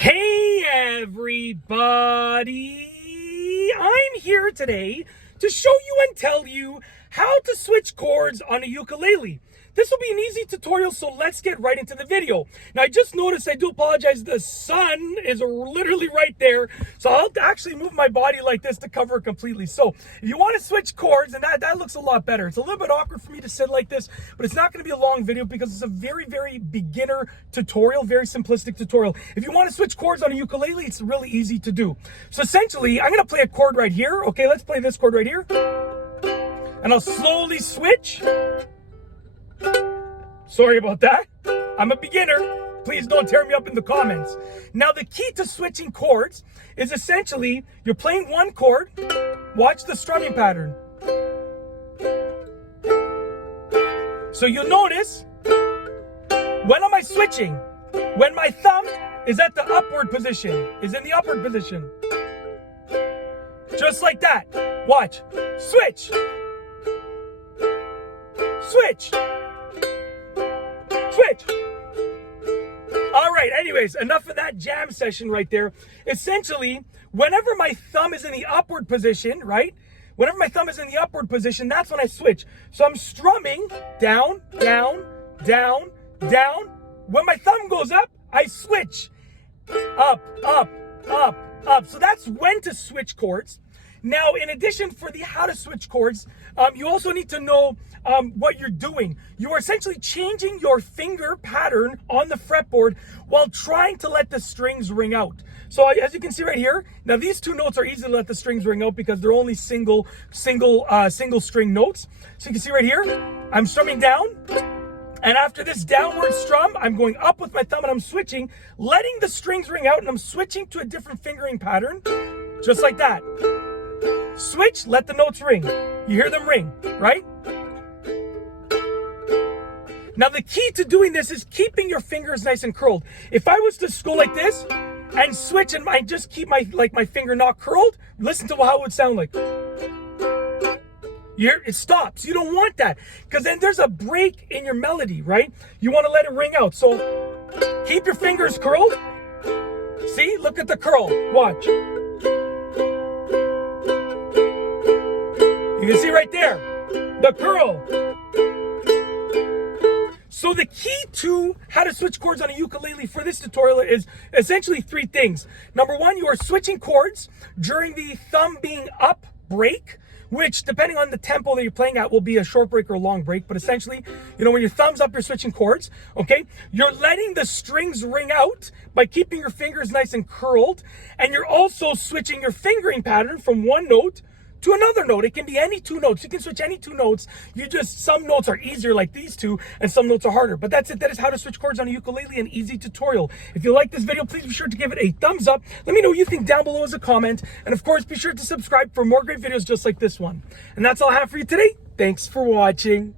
Hey everybody! I'm here today to show you and tell you how to switch chords on a ukulele. This will be an easy tutorial, so let's get right into the video. Now, I just noticed, I do apologize, the sun is literally right there, so I'll actually move my body like this to cover it completely. So, if you want to switch chords, and that looks a lot better. It's a little bit awkward for me to sit like this, but it's not going to be a long video because it's a very, very beginner tutorial, very simplistic tutorial. If you want to switch chords on a ukulele, it's really easy to do. So, essentially, I'm going to play a chord right here. Okay, let's play this chord right here. And I'll slowly switch. Sorry about that. I'm a beginner. Please don't tear me up in the comments. Now, the key to switching chords is essentially you're playing one chord. Watch the strumming pattern. So you'll notice, when am I switching? When my thumb is at the upward position, is in the upward position. Just like that. Watch. Switch. Switch. Switch. All right, anyways, enough of that jam session right there. Essentially, whenever my thumb is in the upward position, right? Whenever my thumb is in the upward position, that's when I switch. So I'm strumming down, down, down, down. When my thumb goes up, I switch. Up, up, up, up. So that's when to switch chords. Now, in addition for the how to switch chords, you also need to know what you're doing. You are essentially changing your finger pattern on the fretboard while trying to let the strings ring out. So as you can see right here, now these two notes are easy to let the strings ring out because they're only single string notes. So you can see right here, I'm strumming down. And after this downward strum, I'm going up with my thumb and I'm switching, letting the strings ring out, and I'm switching to a different fingering pattern, just like that. Switch, let the notes ring. You hear them ring, right? Now, the key to doing this is keeping your fingers nice and curled. If I was to go like this and switch and I just keep my finger not curled, listen to how it would sound like. You hear, it stops. You don't want that because then there's a break in your melody, right? You want to let it ring out. So keep your fingers curled. See, look at the curl. Watch. You can see right there, the curl. So the key to how to switch chords on a ukulele for this tutorial is essentially three things. Number one, you are switching chords during the thumb being up break, which depending on the tempo that you're playing at will be a short break or a long break. But essentially, when your thumb's up, you're switching chords, okay? You're letting the strings ring out by keeping your fingers nice and curled. And you're also switching your fingering pattern from one note to another note. It can be any two notes. You can switch any two notes. Some notes are easier like these two, and some notes are harder. But that's it. That is how to switch chords on a ukulele, an easy tutorial. If you like this video, please be sure to give it a thumbs up. Let me know what you think down below as a comment. And of course, be sure to subscribe for more great videos just like this one. And that's all I have for you today. Thanks for watching.